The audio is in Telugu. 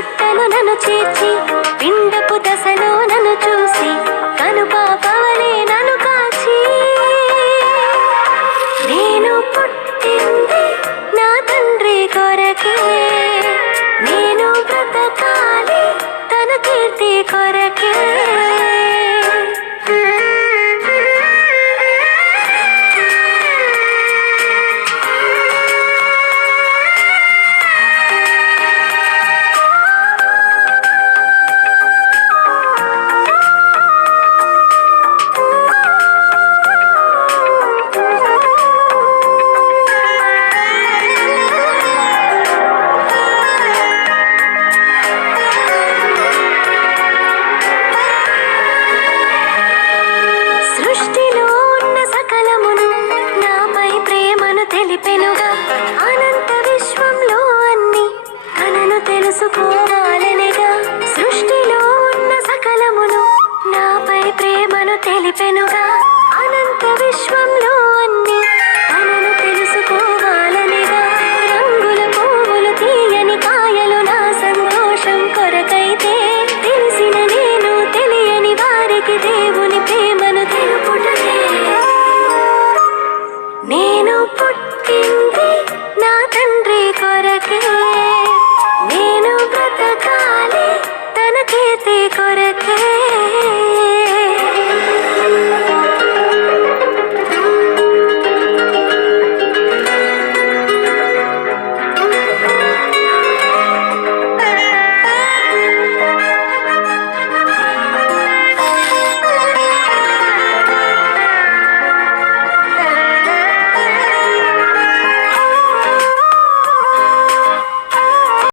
చుట్టను నన్ను చేర్చి పిండపు దశలో నన్ను చూసి కనుపాపవలే నన్ను కాచి. నేను పుట్టింది నా తండ్రి కొరకే నేను బ్రతకాలి తన కీర్తి కొరకే.